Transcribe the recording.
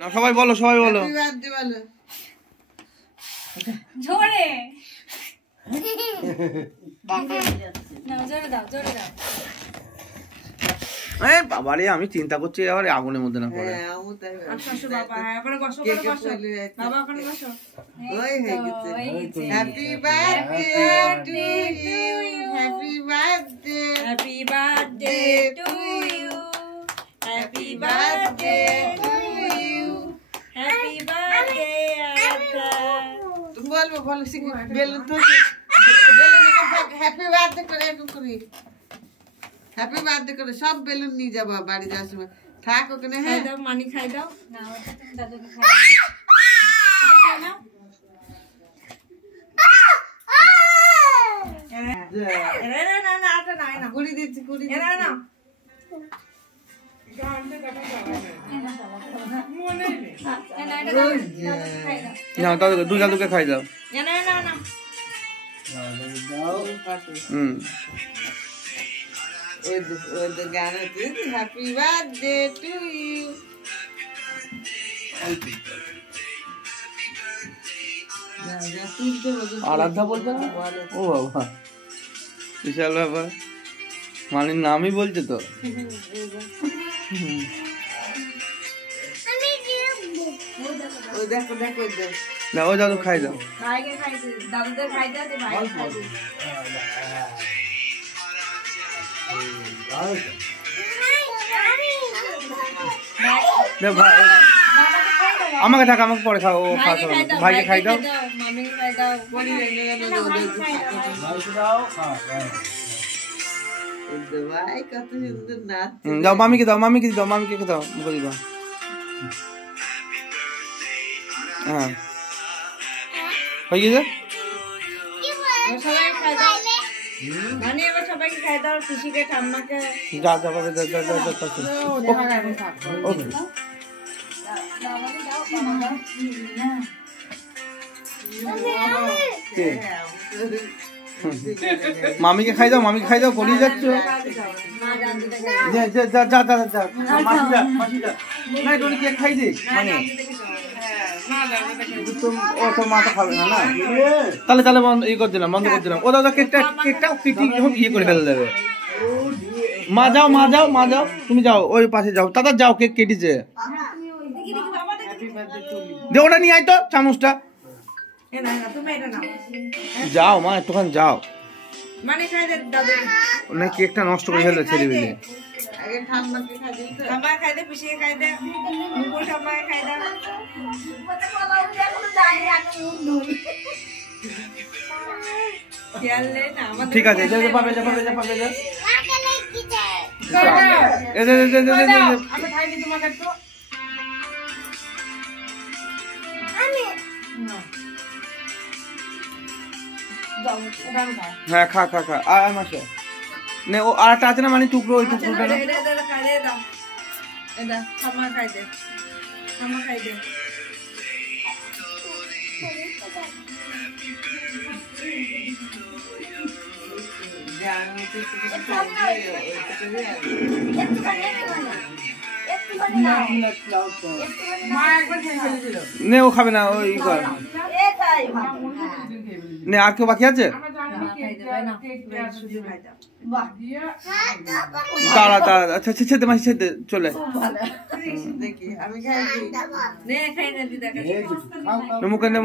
না সবাই বলো সবাই বলো জোরে না জোরে দাও এই বাবারে আমি চিন্তা করছি আবার আগুনের মধ্যে না পড়ে আসো বাবা এবারে বসো বাবা ওখানে বসো ওই হয়ে গেছে happy birthday to you happy birthday to you happy birthday to you happy birthday তুমি বলবো ভালো শিখে বেলুন তো বেলুন হ্যাপি বার্থডে করে এরকম করি হ্যাপি বার্থডে করে সব বেলুন নিয়ে যাবো বাড়ি যাওয়ার সময় থাক ওখানে হ্যাঁ দাও মানি খাই দাও না ওটা তুমি দাদুকে খাই নাও না আটা না কুড়ি দিচ্ছি না না দাদুকে দুই দাদুকে খাই দাও গান হ্যাপি বার্থডে টু ইউ আরাধ্যা বলছে না ও বাবা বিশাল ব্যাপার মালির নামই বলছে তো দেখো ও দাদু খাই দাও দাদুদের খাই দাও আমাকে থাক আমাকে পরে খাও ও ভাইকে খাই দাও কত সুন্দর নাচ দাও মামিকে দাও মামিকে দাও মুখে দিবা হ্যাঁ হয়ে গেছে সবাই খাই দাও মানে এবার সবাইকে খাই দাও পিসিকে ঠাম্মাকে যা বাবা যা মামিকে খাই দাও করিয়ে যাচ্ছ খাই দে মানে ও তো মা তো খাবে না না তাহলে বন্ধ করে দিলাম ও দাদা কেকটা ইয়ে করে ফেলে দেবে মা যাও তুমি যাও ওই পাশে যাও দাদা যাও কেক কেটেছে দে ওটা নিয়ে আয় তো চামচটা যাও মা একটুখানি যাও মানে খাই দে দাদু না কেকটা নষ্ট করে ফেলবে ছেলে মেয়ে আগে ঠাম্মাকে খাই দিই তো ঠাম্মা খাই দে পিসিকে খাই দে মুকুল ঠাম্মাকে খাই দাও ঠিক আছে পাবে হ্যাঁ খা আর মাসে নে ও আর একটা আছে না মানে টুকরো ওই টুকরোটা না খাই দে নে ও খাবে না ওই কর নে আর কেউ বাকি আছে তারা আচ্ছা ছেদে মাসি ছেদে চলে মুখে নে